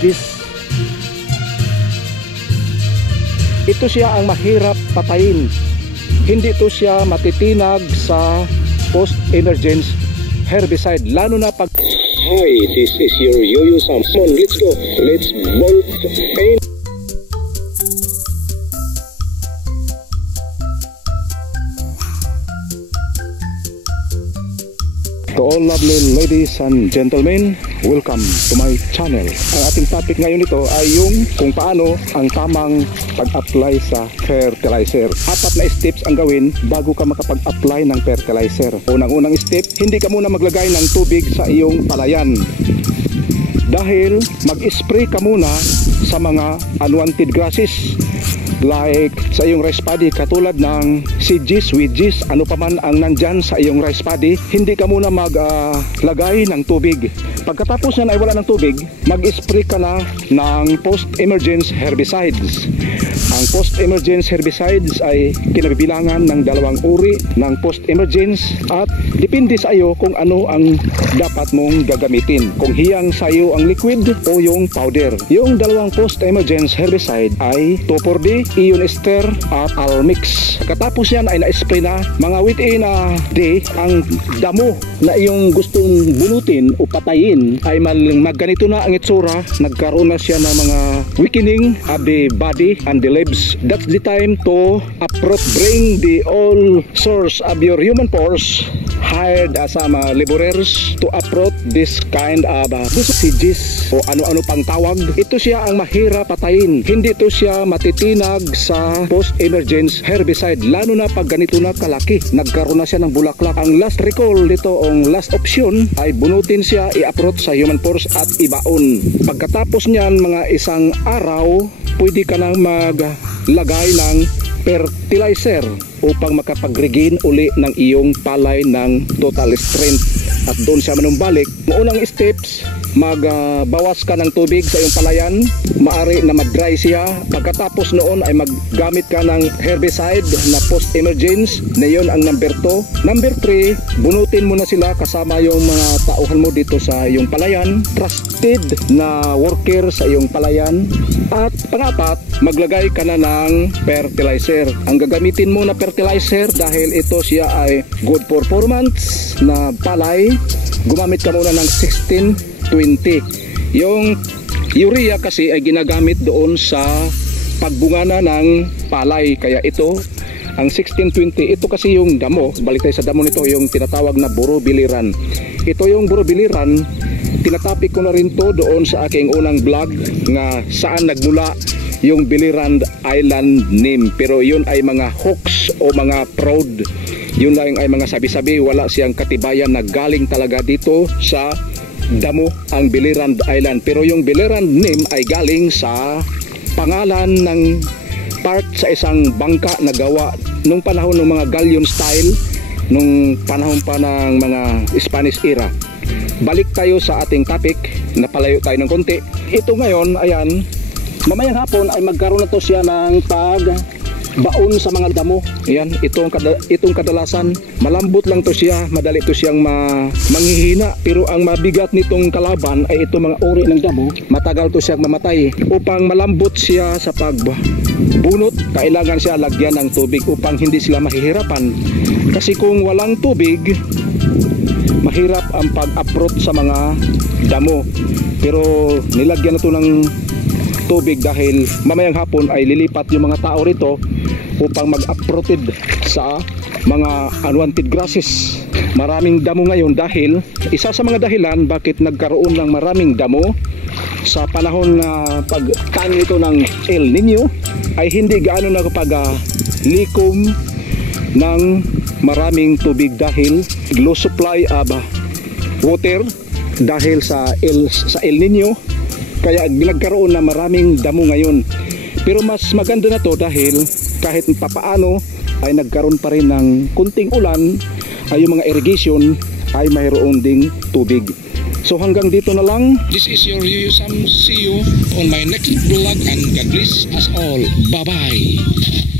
this. Ito siya ang mahirap patayin. Hindi ito siya matitinag sa post-emergence herbicide, lalo na pag... Hi, this is your Yo-Yo Samson. Let's go. Let's bolt paint. To all lovely ladies and gentlemen, welcome to my channel. Ang ating topic ngayon ito ay yung kung paano ang tamang pag-apply sa fertilizer. 4 na steps ang gawin bago ka makapag-apply ng fertilizer. Unang-unang step, hindi ka muna maglagay ng tubig sa iyong palayan. Dahil mag-spray ka muna sa mga unwanted grasses. Like sa iyong rice paddy, katulad ng sedges, wedges, ano pa man ang nandyan sa iyong rice paddy, hindi ka muna maglagay ng tubig. Pagkatapos yan ay wala ng tubig, mag-spray ka na ng post-emergence herbicides. Ang post-emergence herbicides ay kinabibilangan ng 2 uri ng post-emergence at depende sa iyo kung ano ang dapat mong gagamitin. Kung hiyang sa iyo ang liquid o yung powder. Yung 2 post-emergence herbicide ay 2,4-D, Ion Ester at Almix. Katapos yan ay na-spray na, mga within a day, ang damo na iyong gustong bunutin o patayin ay magganito na ang itsura. Nagkaroon na siya ng mga weakening of the body and the leaves. That's the time to uproot, bring the all source of your human pores, hired as mga laborers to uproot this kind of sedges o ano-ano pang tawag. Ito siya ang mahirap patayin. Hindi ito siya matitinag sa post-emergence herbicide, lalo na pag ganito na kalaki. Nagkaroon na siya ng bulaklak. Ang last recall dito, ang last option ay bunutin siya, i-uproot sa human pores at ibaon. Pagkatapos niyan, mga isang araw, pwede ka nang maglagay ng fertilizer upang makapag-regain uli ng iyong palay ng total strength. At doon siya manumbalik. Ang unang steps, magbawas ka ng tubig sa iyong palayan, maari na mag-dry siya. Pagkatapos noon ay maggamit ka ng herbicide na post-emergence, na yun ang number 2. Number 3, bunutin mo na sila kasama yung mga tauhan mo dito sa iyong palayan, trusted na worker sa iyong palayan. At pang-4, maglagay ka na ng fertilizer. Ang gagamitin mo na fertilizer, dahil ito siya ay good performance na palay, gumamit ka muna ng 16-20. Yung urea kasi ay ginagamit doon sa pagbunga na ng palay, kaya ito ang 16-20. Ito kasi yung damo, balik tayo sa damo nito, yung tinatawag na borobiliran. Ito yung borobiliran, tinatapik ko na rin to doon sa aking unang vlog nga saan nagmula yung Biliran Island name. Pero yun ay mga hoax o mga fraud. Yun lang ay mga sabi-sabi, wala siyang katibayan na galing talaga dito sa damo ang Biliran Island. Pero yung Biliran name ay galing sa pangalan ng part sa isang bangka na gawa nung panahon ng mga galleon style, nung panahon pa ng mga Spanish era. Balik tayo sa ating topic, napalayo tayo ng konti. Ito ngayon, ayan, mamayang hapon ay magkaroon na to siya ng pagbaon sa mga damo. Ayan, itong kadalasan, malambot lang to siya, madali to siyang manghihina. Pero ang mabigat nitong kalaban ay itong mga uri ng damo, matagal to siyang mamatay. Upang malambot siya sa pagbunot, kailangan siya lagyan ng tubig upang hindi sila mahihirapan. Kasi kung walang tubig, mahirap ang pag-uproot sa mga damo. Pero nilagyan na to ng tubig dahil mamayang hapon ay lilipat yung mga tao rito upang mag-uprooted sa mga unwanted grasses. Maraming damo ngayon dahil isa sa mga dahilan bakit nagkaroon ng maraming damo sa panahon na pagtani ito ng El Nino ay hindi gaano nakapag-likom ng maraming tubig dahil low supply of water dahil sa El Nino, kaya nagkaroon na maraming damo ngayon. Pero mas maganda na to dahil kahit papaano ay nagkaroon pa rin ng kunting ulan, ay yung mga irrigation ay mayroon ding tubig. So hanggang dito na lang. This is your Yo-Yo Sam. See you on my next vlog and God bless us all. Bye bye.